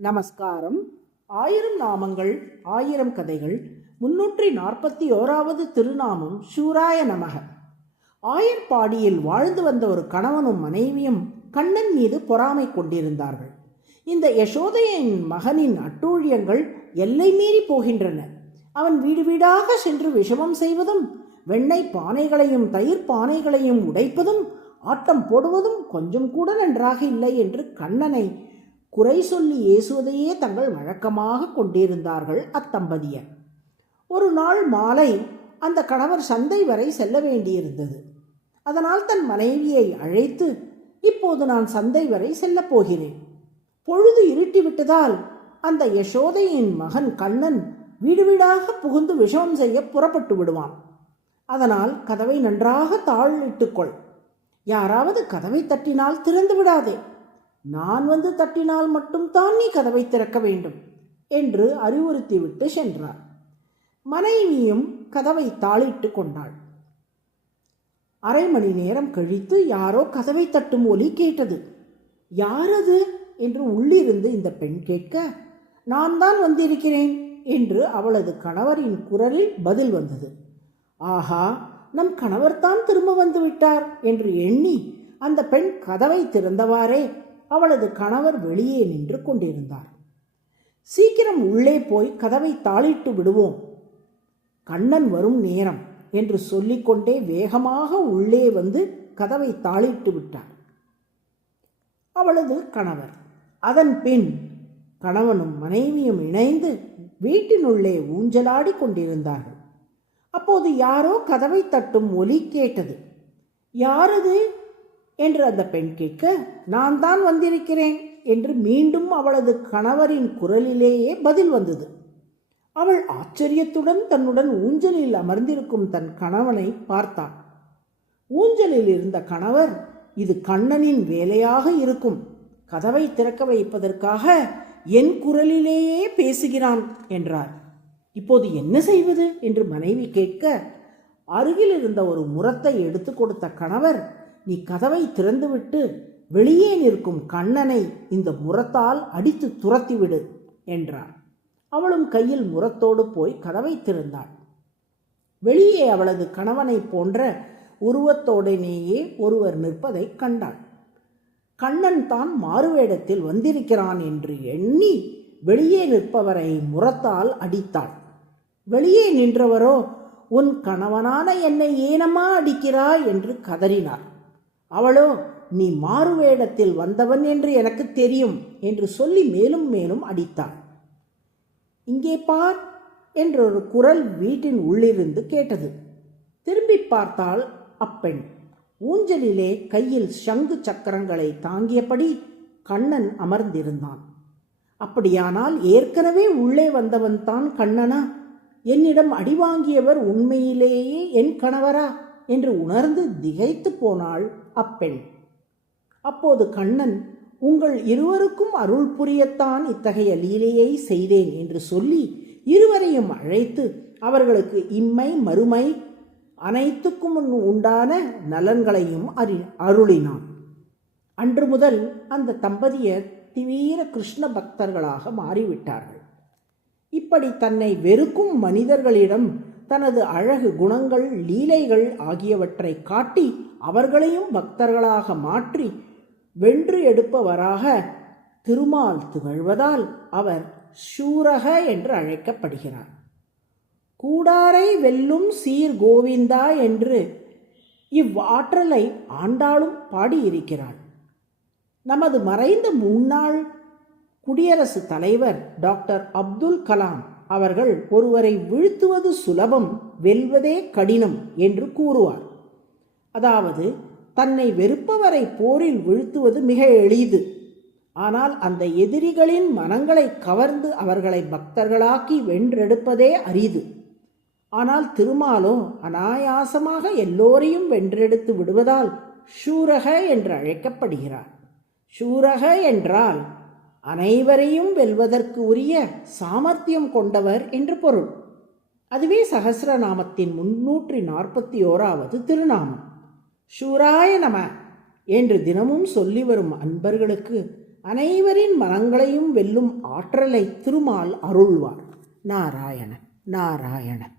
நமஸ்காரம். 1000 நாமங்கள் 1000 கதைகள் 341வது திருநாமம் சூராய நமக. ஆயர்பாடியில் வாழ்ந்து வந்த ஒரு கணவனும் மனைவியும் கண்ணன் மீது பொறாமை கொண்டிருந்தார்கள். இந்த யசோதையின் மகனின் அட்டூழியங்கள் எல்லை மீறி போகின்றன. அவன் வீடு வீடாக சென்று விஷமம் செய்வதும், வெண்ணெய் பானைகளையும் தயிர் பானைகளையும் உடைப்பதும், ஆட்டம் போடுவதும் கொஞ்சம் கூட நன்றாக இல்லை என்று கண்ணனை குறை சொல்லி ஏசுவதையே தங்கள் வழக்கமாக கொண்டிருந்தார்கள் அத்தம்பதியர். ஒரு நாள் மாலை அந்த கணவர் சந்தை வரை செல்ல வேண்டியிருந்தது. அதனால் தன் மனைவியை அழைத்து, இப்போது நான் சந்தை வரை செல்லப் போகிறேன். பொழுது இருட்டிவிட்டதால் அந்த யசோதையின் மகன் கண்ணன் வீடு வீடாக புகுந்து விஷமம் செய்ய புறப்பட்டு விடுவான். அதனால் கதவை நன்றாக தாளிட்டுக்கொள். யாராவது கதவை தட்டினால் திறந்து விடாதே. நான் வந்து தட்டினால் மட்டும்தான் நீ கதவை திறக்க வேண்டும் என்று அறிவுறுத்திவிட்டு சென்றார். மனைவியும் கதவை தாளிட்டு கொண்டாள். அரை மணி நேரம் கழித்து யாரோ கதவை தட்டும் ஒலி கேட்டது. யாரது என்று உள்ளிருந்து இந்த பெண் கேட்க, நான் தான் வந்திருக்கிறேன் என்று அவளது கணவரின் குரலில் பதில் வந்தது. ஆஹா, நம் கணவர்தான் திரும்ப வந்து விட்டார் என்று எண்ணி அந்த பெண் கதவை திறந்தவாறே அவளது கணவர் வெளியே நின்று கொண்டிருந்தார். சீக்கிரம் உள்ளே போய் கதவை தாளிட்டு விடுவோம், கண்ணன் வரும் நேரம் என்று சொல்லிக்கொண்டே வேகமாக உள்ளே வந்து கதவை தாளிட்டு விட்டார் அவளது கணவர். அதன் பின் கணவனும் மனைவியும் இணைந்து வீட்டினுள்ளே ஊஞ்சலாடி கொண்டிருந்தார்கள். அப்போது யாரோ கதவை தட்டும் ஒலி கேட்டது. யாரது என்று அந்த பெண் கேட்க, நான் தான் வந்திருக்கிறேன் என்று மீண்டும் அவளது கணவரின் குரலிலேயே பதில் வந்தது. அவள் ஆச்சரியத்துடன் தன்னுடன் ஊஞ்சலில் அமர்ந்திருக்கும் தன் கணவனை பார்த்தாள். ஊஞ்சலில் இருந்த கணவர், இது கண்ணனின் வேலையாக இருக்கும், கதவை திறக்க வைப்பதற்காக என் குரலிலேயே பேசுகிறான் என்றார். இப்போது என்ன செய்வது என்று மனைவி கேட்க, அருகில் இருந்த ஒரு முறத்தை எடுத்து கொடுத்த கணவர், நீ கதவை திறந்துவிட்டு வெளியே நிற்கும் கண்ணனை இந்த முறத்தால் அடித்து துரத்திவிடு என்றார். அவளும் கையில் முறத்தோடு போய் கதவை திறந்தாள். வெளியே அவளது கணவனை போன்ற உருவத்தோடனேயே ஒருவர் நிற்பதை கண்டாள். கண்ணன் தான் மாறுவேடத்தில் வந்திருக்கிறான் என்று எண்ணி வெளியே நிற்பவரை முறத்தால் அடித்தாள். வெளியே நின்றவரோ, உன் கணவனான என்னை ஏனம்மா அடிக்கிறாய் என்று கதறினார். அவளோ, நீ மாறுவேடத்தில் வந்தவன் என்று எனக்கு தெரியும் என்று சொல்லி மேலும் மேலும் அடித்தாள். இங்கே பார் என்றொரு குரல் வீட்டின் உள்ளிருந்து கேட்டது. திரும்பி பார்த்தாள் அப்பெண். ஊஞ்சலிலே கையில் சங்கு சக்கரங்களை தாங்கியபடி கண்ணன் அமர்ந்திருந்தான். அப்படியானால் ஏற்கனவே உள்ளே வந்தவன் தான் கண்ணனா? என்னிடம் அடி வாங்கியவர் உண்மையிலேயே என் கணவரா என்று உணர்ந்து திகைத்து போனாள் அப்பெண். அப்போது கண்ணன், உங்கள் இருவருக்கும் அருள் புரியத்தான் இத்தகைய லீலையை செய்தேன் என்று சொல்லி இருவரையும் அழைத்து அவர்களுக்கு இம்மை மறுமை அனைத்துக்கும் உண்டான நலன்களையும் அருளினான். அன்று முதல் அந்த தம்பதியர் தீவிர கிருஷ்ண பக்தர்களாக மாறிவிட்டார்கள். இப்படி தன்னை வெறுக்கும் மனிதர்களிடம் தனது அழகு, குணங்கள், லீலைகள் ஆகியவற்றை காட்டி அவர்களையும் பக்தர்களாக மாற்றி வென்று எடுப்பவராக திருமால் திகழ்வதால் அவர் சூரக என்று அழைக்கப்படுகிறார். கூடாரை வெல்லும் சீர் கோவிந்தா என்று இவ்வாற்றலை ஆண்டாளும் பாடியிருக்கிறாள். நமது மறைந்த முன்னாள் குடியரசுத் தலைவர் டாக்டர் அப்துல் கலாம் அவர்கள் ஒருவரை வீழ்த்துவது சுலபம், வெல்வதே கடினம் என்று கூறுவார். அதாவது, தன்னை வெறுப்பவரை போரில் வீழ்த்துவது மிக எளிது, ஆனால் அந்த எதிரிகளின் மனங்களை கவர்ந்து அவர்களை பக்தர்களாக்கி வென்றெடுப்பதே அரிது. ஆனால் திருமாலோ அனாயாசமாக எல்லோரையும் வென்றெடுத்து விடுவதால் சூரக என்று அழைக்கப்படுகிறார். சூரக என்றால் அனைவரையும் வெல்வதற்கு உரிய சாமர்த்தியம் கொண்டவர் என்று பொருள். அதுவே சகஸ்ரநாமத்தின் 341வது திருநாமம். சூராய நம என்று தினமும் சொல்லி வரும் அன்பர்களுக்கு அனைவரின் மனங்களையும் வெல்லும் ஆற்றலை திருமால் அருள்வார். நாராயண நாராயண.